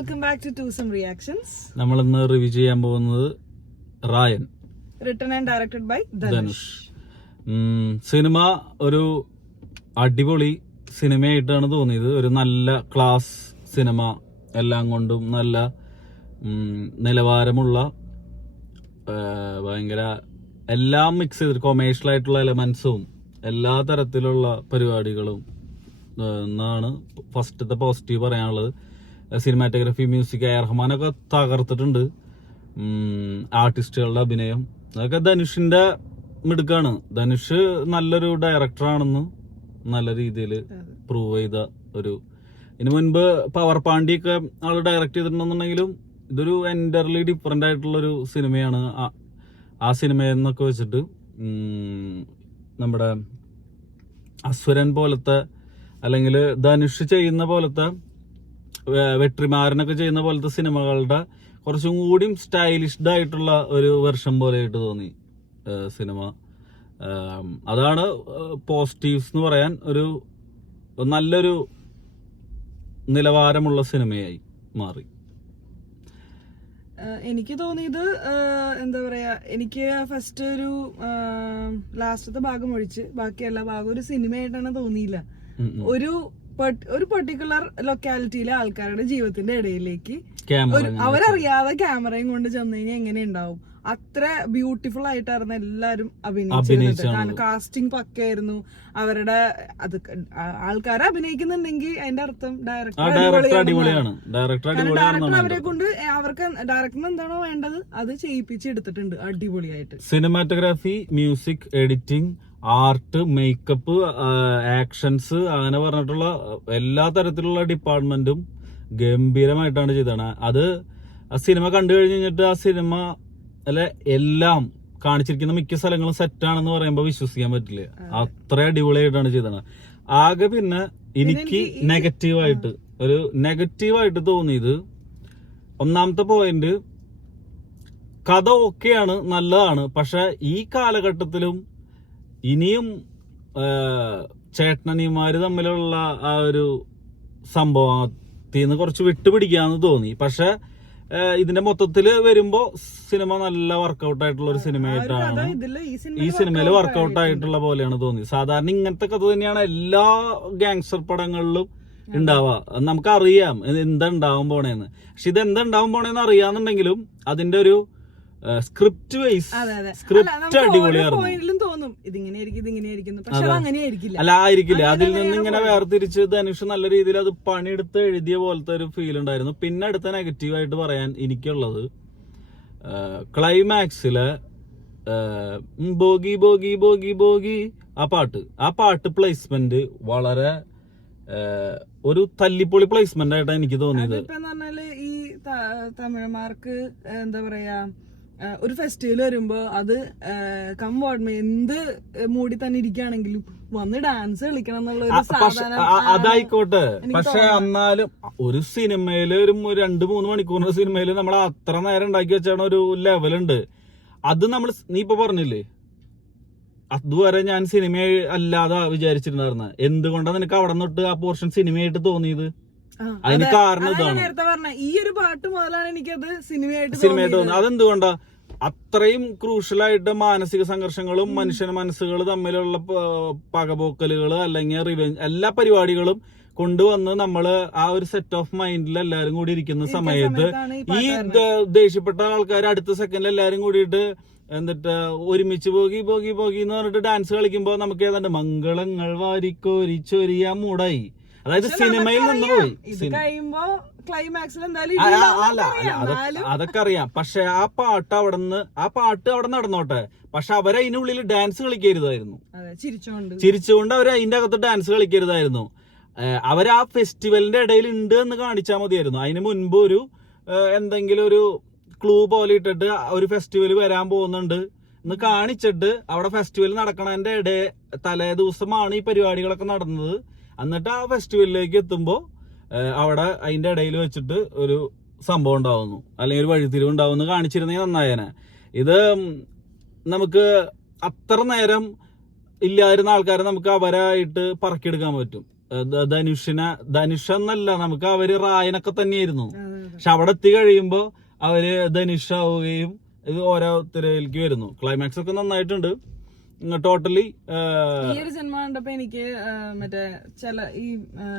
Welcome back to Some Reactions. നമ്മൾ ഇന്ന് review ചെയ്യാൻ പോകുന്നത് Raayan, written and directed by Dhanush. Cinema ഒരു അടിപൊളി സിനിമയായിട്ടാണ് തോന്നിയത്. ഒരു നല്ല ക്ലാസ് സിനിമ, എല്ലാം കൊണ്ടും നല്ല നിലവാരമുള്ള, ഭയങ്കര എല്ലാം മിക്സ് ചെയ്തിട്ട് കൊമേഴ്ഷ്യൽ ആയിട്ടുള്ള എലമെന്റ്സും എല്ലാ തരത്തിലുള്ള പരിപാടികളും എന്നാണ് ഫസ്റ്റത്തെ പോസിറ്റീവ് പറയാനുള്ളത്. Cinematography, music, റഹ്മാനൊക്കെ തകർത്തിട്ടുണ്ട്. ആർട്ടിസ്റ്റുകളുടെ അഭിനയം അതൊക്കെ ധനുഷിന്റെ മിടുക്കാണ്. ധനുഷ് നല്ലൊരു ഡയറക്ടറാണെന്ന് നല്ല രീതിയിൽ പ്രൂവ് ചെയ്ത ഒരു, ഇതിനു മുൻപ് പവർ പാണ്ടിയൊക്കെ ആള് ഡയറക്ട് ചെയ്തിട്ടുണ്ടെന്നുണ്ടെങ്കിലും ഇതൊരു എൻ്റർലി ഡിഫറെൻ്റ് ആയിട്ടുള്ളൊരു സിനിമയാണ്. ആ സിനിമയെന്നൊക്കെ വെച്ചിട്ട് നമ്മുടെ അസുരൻ പോലത്തെ, അല്ലെങ്കിൽ ധനുഷ് ചെയ്യുന്ന പോലത്തെ, വെട്രിമാരനൊക്കെ ചെയ്യുന്ന പോലത്തെ സിനിമകളുടെ കുറച്ചും കൂടിയും സ്റ്റൈലിഷ്ഡ് ആയിട്ടുള്ള ഒരു വെർഷൻ പോലെയായിട്ട് തോന്നി സിനിമ. അതാണ് പോസിറ്റീവ്സ് എന്ന് പറയാൻ. ഒരു നല്ലൊരു നിലവാരമുള്ള സിനിമയായി മാറി. എനിക്ക് തോന്നിയത് എന്താ പറയാ, എനിക്ക് ഫസ്റ്റ് ഒരു ലാസ്റ്റത്തെ ഭാഗം ഒഴിച്ച് ബാക്കി എല്ലാ ഭാഗവും ഒരു സിനിമയായിട്ടാണ് തോന്നിയില്ല. ഒരു പെർട്ടിക്കുലർ ലൊക്കാലിറ്റിയിലെ ആൾക്കാരുടെ ജീവിതത്തിന്റെ ഇടയിലേക്ക് അവരറിയാതെ ക്യാമറയും കൊണ്ട് ചെന്ന് കഴിഞ്ഞാൽ എങ്ങനെ ഉണ്ടാവും. അത്ര ബ്യൂട്ടിഫുൾ ആയിട്ടായിരുന്നു എല്ലാരും അഭിനയിച്ചത്. കാരണം കാസ്റ്റിംഗ് പക്കയായിരുന്നു അവരുടെ. അത് ആൾക്കാരെ അഭിനയിക്കുന്നുണ്ടെങ്കിൽ അതിന്റെ അർത്ഥം ഡയറക്ടർ അടിപൊളിയാണ്. ഡയറക്ടർ അവരെ കൊണ്ട് അവർക്ക് ഡയറക്ടറിന് എന്താണോ വേണ്ടത് അത് ചെയ്യിപ്പിച്ചെടുത്തിട്ടുണ്ട് അടിപൊളിയായിട്ട്. Cinematography, music, editing, art, makeup, actions, അങ്ങനെ പറഞ്ഞിട്ടുള്ള എല്ലാ തരത്തിലുള്ള ഡിപ്പാർട്ട്മെന്റും ഗംഭീരമായിട്ടാണ് ചെയ്തത്. അത് ആ സിനിമ കണ്ടു കഴിഞ്ഞിട്ട് ആ സിനിമ അല്ലെ എല്ലാം കാണിച്ചിരിക്കുന്ന മിക്ക സ്ഥലങ്ങളും സെറ്റാണെന്ന് പറയുമ്പോൾ വിശ്വസിക്കാൻ പറ്റില്ല. അത്ര അടിപൊളിയായിട്ടാണ് ചെയ്തത്. ആകെ പിന്നെ എനിക്ക് നെഗറ്റീവായിട്ട് തോന്നിയത്, ഒന്നാമത്തെ പോയിന്റ്, കഥ ഓക്കെയാണ്, നല്ലതാണ്. പക്ഷെ ഈ കാലഘട്ടത്തിലും ഇനിയും ചേട്ടനനിമാര് തമ്മിലുള്ള ആ ഒരു സംഭവത്തിൽ നിന്ന് കുറച്ച് വിട്ടുപിടിക്കാന്ന് തോന്നി. പക്ഷെ ഇതിന്റെ മൊത്തത്തില് വരുമ്പോ സിനിമ നല്ല വർക്കൗട്ട് ആയിട്ടുള്ള ഒരു സിനിമയായിട്ടാണ് ഈ സിനിമയിൽ വർക്കൗട്ട് ആയിട്ടുള്ള പോലെയാണ് തോന്നി. സാധാരണ ഇങ്ങനത്തെ കഥ തന്നെയാണ് എല്ലാ ഗാങ്സ്റ്റർ പടങ്ങളിലും ഉണ്ടാവുക. നമുക്കറിയാം എന്താ ഉണ്ടാവാൻ പോണേന്ന്. പക്ഷെ ഇത് എന്താ ഉണ്ടാവാൻ പോണേന്ന് അറിയാന്നുണ്ടെങ്കിലും അതിന്റെ ഒരു സ്ക്രിപ്റ്റ് വൈസ് സ്ക്രിപ്റ്റ് അടിപൊളിയായിരുന്നു. അല്ല, ആയിരിക്കില്ല. അതിൽ നിന്ന് ഇങ്ങനെ വേർതിരിച്ച് ധനുഷ് നല്ല രീതിയിൽ അത് പണിയെടുത്ത് എഴുതിയ പോലത്തെ ഒരു ഫീൽ ഉണ്ടായിരുന്നു. പിന്നെ അടുത്ത നെഗറ്റീവായിട്ട് പറയാൻ എനിക്കുള്ളത്, ക്ലൈമാക്സിലെ ബോഗി ബോഗി ബോഗി ബോഗി ആ പാട്ട് പ്ലേസ്മെന്റ് വളരെ ഒരു തല്ലിപ്പൊളി പ്ലേസ്മെന്റ് ആയിട്ടാണ് എനിക്ക് തോന്നിയത്. ഈ തമിഴന്മാർക്ക് എന്താ പറയാ, ഒരു ഫെസ്റ്റിവൽ വരുമ്പോ അത് കംബോർഡ് എന്ത് മൂടി തന്നെ ഇരിക്കുകയാണെങ്കിലും വന്ന് ഡാൻസ് കളിക്കണം എന്നുള്ള അതായിക്കോട്ടെ. പക്ഷെ എന്നാലും ഒരു സിനിമയില് ഒരു 2-3 മണിക്കൂറിന്റെ സിനിമയില് നമ്മൾ അത്ര നേരം ഉണ്ടാക്കി വെച്ചാണ് ഒരു ലെവലുണ്ട്. അത് നമ്മൾ, നീ ഇപ്പൊ പറഞ്ഞില്ലേ, അതുവരെ ഞാൻ സിനിമ അല്ലാതെ വിചാരിച്ചിട്ടുണ്ടായിരുന്ന. എന്തുകൊണ്ടാണ് നിനക്ക് അവിടെ നിന്നിട്ട് ആ പോർഷൻ സിനിമയായിട്ട് തോന്നിയത്? അതിന് കാരണം ഇതാണ്. ഈ ഒരു പാട്ട് മുതലാണ് എനിക്കത് സിനിമയായിട്ട് തോന്നുന്നത്. അതെന്തുകൊണ്ടാ? അത്രയും ക്രൂഷ്യലായിട്ട് മാനസിക സംഘർഷങ്ങളും മനുഷ്യന്റെ മനസ്സുകൾ തമ്മിലുള്ള പകപോക്കലുകൾ അല്ലെങ്കിൽ റിവെഞ്ച്, എല്ലാ പരിപാടികളും കൊണ്ടുവന്ന് നമ്മള് ആ ഒരു സെറ്റ് ഓഫ് മൈൻഡിൽ എല്ലാരും കൂടി ഇരിക്കുന്ന സമയത്ത് ഈ ദേഷ്യപ്പെട്ട ആൾക്കാർ അടുത്ത സെക്കൻഡിൽ എല്ലാരും കൂടിയിട്ട് എന്നിട്ട് ഒരുമിച്ച് പോകി പോകി പോകി എന്ന് പറഞ്ഞിട്ട് ഡാൻസ് കളിക്കുമ്പോ നമുക്ക് ഏതാണ്ട് മംഗളങ്ങൾ വാരിക്കോരി ചൊരിയാ മൂടായി. അതായത് സിനിമയിൽ നിന്ന് പോയി. അതൊക്കെ അറിയാം. പക്ഷെ ആ പാട്ട് അവിടെ നടന്നോട്ടെ. പക്ഷെ അവരതിനുള്ളിൽ ഡാൻസ് കളിക്കരുതായിരുന്നു. ചിരിച്ചുകൊണ്ട് അവർ അതിന്റെ അകത്ത് ഡാൻസ് കളിക്കരുതായിരുന്നു. അവരാ ഫെസ്റ്റിവലിന്റെ ഇടയിൽ ഉണ്ട് എന്ന് കാണിച്ചാൽ മതിയായിരുന്നു. അതിന് മുൻപ് ഒരു എന്തെങ്കിലും ഒരു ക്ലൂ പോലെ ഇട്ടിട്ട് ഒരു ഫെസ്റ്റിവൽ വരാൻ പോകുന്നുണ്ട് എന്ന് കാണിച്ചിട്ട്, അവിടെ ഫെസ്റ്റിവൽ നടക്കണതിന്റെ തലേ ദിവസമാണ് ഈ പരിപാടികളൊക്കെ നടന്നത്. എന്നിട്ട് ആ ഫെസ്റ്റിവലിലേക്ക് എത്തുമ്പോ അവിടെ അതിന്റെ ഇടയിൽ വെച്ചിട്ട് ഒരു സംഭവം ഉണ്ടാവുന്നു, അല്ലെങ്കിൽ ഒരു വഴിത്തിരിവ് ഉണ്ടാവുന്നു കാണിച്ചിരുന്നെങ്കിൽ നന്നായേനെ. ഇത് നമുക്ക് അത്ര നേരം ഇല്ലായിരുന്ന ആൾക്കാരെ നമുക്ക് അവരായിട്ട് പറക്കിയെടുക്കാൻ പറ്റും. ധനുഷ് എന്നല്ല, നമുക്ക് അവര് റായനൊക്കെ തന്നെയായിരുന്നു. പക്ഷെ അവിടെ എത്തി കഴിയുമ്പോ അവര് ധനുഷ് ആവുകയും ഇത് ഓരോരുത്തരിലേക്ക് വരുന്നു. ക്ലൈമാക്സ് ഒക്കെ നന്നായിട്ടുണ്ട്. ടോട്ടലി ഈ ഒരു സിനിമ കണ്ടപ്പോ എനിക്ക് മറ്റേ ചില ഈ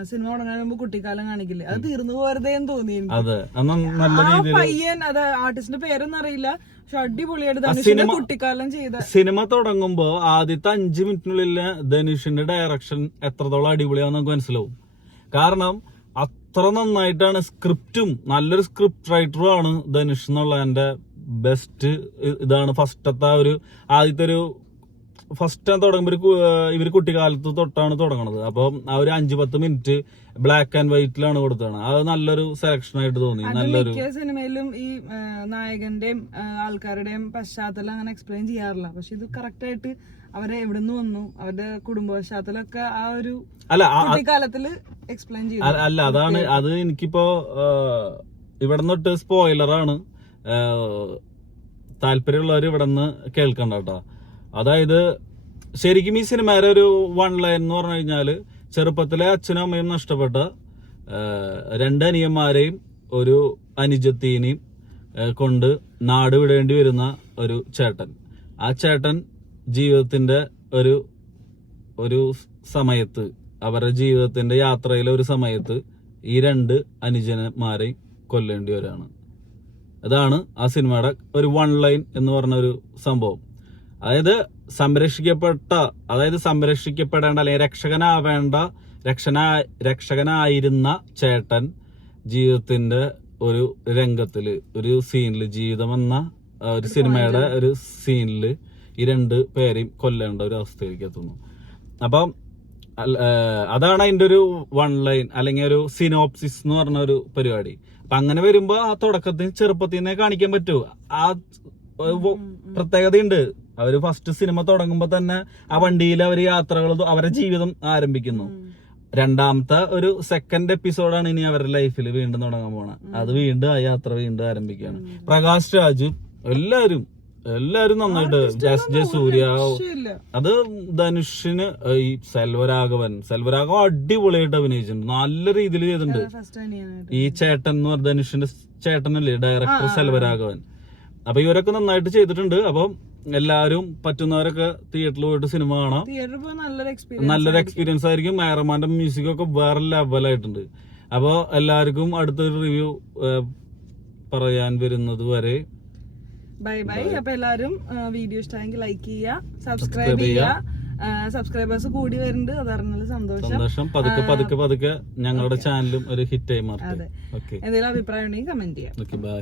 സിനിമ തുടങ്ങാൻ മുമ്പ് കുട്ടിക്കാലം കാണിക്കില്ലേ, അത് തീർന്നു പോരുതേ എന്ന് തോന്നി. പയ്യൻ, അത് ആർട്ടിസ്റ്റിന്റെ പേരൊന്നും അറിയില്ല, പക്ഷെ അടിപൊളിയായിട്ട് ധനുഷിന്റെ കുട്ടിക്കാലം ചെയ്ത സിനിമ തുടങ്ങുമ്പോ ആദ്യത്തെ 5 മിനിറ്റിനുള്ളിൽ ധനുഷിന്റെ ഡയറക്ഷൻ എത്രത്തോളം അടിപൊളിയാന്ന് നമുക്ക് മനസ്സിലാവും. കാരണം അത്ര നന്നായിട്ടാണ് സ്ക്രിപ്റ്റും, നല്ലൊരു സ്ക്രിപ്റ്റ് റൈറ്ററും ആണ് ധനുഷ് എന്നുള്ള എന്റെ ബെസ്റ്റ് ഇതാണ്. ഫസ്റ്റത്തെ ഒരു ആദ്യത്തെ ഒരു ഫസ്റ്റ് തുടങ്ങുമ്പോൾ ഇവര് കുട്ടിക്കാലത്ത് തൊട്ടാണ് തുടങ്ങണത്. അപ്പൊ ആ ഒരു 5-10 മിനിറ്റ് ബ്ലാക്ക് ആൻഡ് വൈറ്റിലാണ് കൊടുത്തത്. അത് നല്ലൊരു സെലക്ഷൻ ആയിട്ട് തോന്നി. നല്ലൊരു സിനിമയിലും ഈ നായകന്റെയും ആൾക്കാരുടെയും പശ്ചാത്തലം അങ്ങനെ എക്സ്പ്ലെയിൻ ചെയ്യാറില്ല, പക്ഷെ ഇത് കറക്റ്റ് ആയിട്ട് അവരെ എവിടെ നിന്ന് വന്നു, അവരുടെ കുടുംബ പശ്ചാത്തലമൊക്കെ ആ ഒരു കുട്ടിക്കാലത്തില് എക്സ്പ്ലെയിൻ ചെയ്തു. അല്ല അതാണ് അത് എനിക്കിപ്പോ ഇവിടെ നിന്നിട്ട് സ്പോയിലറാണ്, താല്പര്യമുള്ളവർ ഇവിടെ നിന്ന് കേൾക്കണ്ട കേട്ടോ. അതായത് ശരിക്കും ഈ സിനിമയുടെ ഒരു 1 ലൈൻ എന്ന് പറഞ്ഞു കഴിഞ്ഞാല്, ചെറുപ്പത്തിലെ അച്ഛനും അമ്മയും നഷ്ടപ്പെട്ട 2 അനിയന്മാരെയും ഒരു അനുജത്തീനെയും കൊണ്ട് നാട് വിടേണ്ടി വരുന്ന ഒരു ചേട്ടൻ. ആ ചേട്ടൻ ജീവിതത്തിന്റെ ഒരു സമയത്ത്, അവരുടെ ജീവിതത്തിന്റെ യാത്രയിലെ ഒരു സമയത്ത് ഈ 2 അനുജന്മാരെയും കൊല്ലേണ്ടി വരാണ്. അതാണ് ആ സിനിമയുടെ ഒരു 1 ലൈൻ എന്ന് പറഞ്ഞ ഒരു സംഭവം. അതായത് സംരക്ഷിക്കപ്പെടേണ്ട അല്ലെങ്കിൽ രക്ഷകനായിരുന്ന ചേട്ടൻ ജീവിതത്തിന്റെ ഒരു രംഗത്തില്, ഒരു സീനില്, ജീവിതം എന്ന ഒരു സിനിമയുടെ ഒരു സീനില് ഈ 2 പേരെയും കൊല്ലേണ്ട ഒരു അവസ്ഥയിലേക്ക് എത്തുന്നു. അപ്പം അതാണ് അതിന്റെ ഒരു 1 ലൈൻ അല്ലെങ്കിൽ ഒരു സിനോപ്സിസ് എന്ന് പറഞ്ഞ ഒരു പരിപാടി. അപ്പൊ അങ്ങനെ വരുമ്പോ ആ തുടക്കത്തിൽ ചെറുപ്പത്തിനെ കാണിക്കാൻ പറ്റൂ. ആ പ്രത്യേകതയുണ്ട്. അവര് ഫസ്റ്റ് സിനിമ തുടങ്ങുമ്പോ തന്നെ ആ വണ്ടിയിൽ അവര് യാത്രകൾ, അവരുടെ ജീവിതം ആരംഭിക്കുന്നു. രണ്ടാമത്തെ ഒരു സെക്കൻഡ് എപ്പിസോഡാണ് ഇനി അവരുടെ ലൈഫിൽ വീണ്ടും തുടങ്ങാൻ പോണ. അത് വീണ്ടും ആ യാത്ര വീണ്ടും ആരംഭിക്കുകയാണ്. പ്രകാശ് രാജ് എല്ലാരും നന്നായിട്ട്, ജെ സൂര്യ, അത് ധനുഷിന് ഈ സെൽവരാഘവൻ അടിപൊളിയായിട്ട് അഭിനയിച്ചിട്ടുണ്ട്, നല്ല രീതിയിൽ ചെയ്തിട്ടുണ്ട്. ഈ ചേട്ടൻ എന്ന് പറഞ്ഞ ധനുഷിന്റെ ചേട്ടനല്ലേ ഡയറക്ടർ സെൽവരാഘവൻ. അപ്പൊ ഇവരൊക്കെ നന്നായിട്ട് ചെയ്തിട്ടുണ്ട്. അപ്പം എല്ലാരും പറ്റുന്നവരൊക്കെ തിയേറ്ററിൽ പോയിട്ട് സിനിമ കാണാം. നല്ലൊരു എക്സ്പീരിയൻസ് ആയിരിക്കും. മേറമാന്റെ മ്യൂസിക് ഒക്കെ വേറെ ലെവലായിട്ടുണ്ട്. അപ്പൊ എല്ലാവർക്കും അടുത്തൊരു റിവ്യൂ പറയാൻ വരുന്നത് വരെ ബൈ ബൈ. അപ്പൊ എല്ലാരും വീഡിയോ ഇഷ്ടമെങ്കിൽ ലൈക്ക് ചെയ്യുക, സബ്സ്ക്രൈബ് ചെയ്യുക. സബ്സ്ക്രൈബേഴ്സ് കൂടി വരുന്നുണ്ട്, അതറിഞ്ഞാൽ സന്തോഷം. പതുക്കെ ഞങ്ങളുടെ ചാനലും ഒരു ഹിറ്റ് ആയി മാറും. എന്തെങ്കിലും അഭിപ്രായം ഉണ്ടെങ്കിൽ കമന്റ് ചെയ്യാം. ബൈ.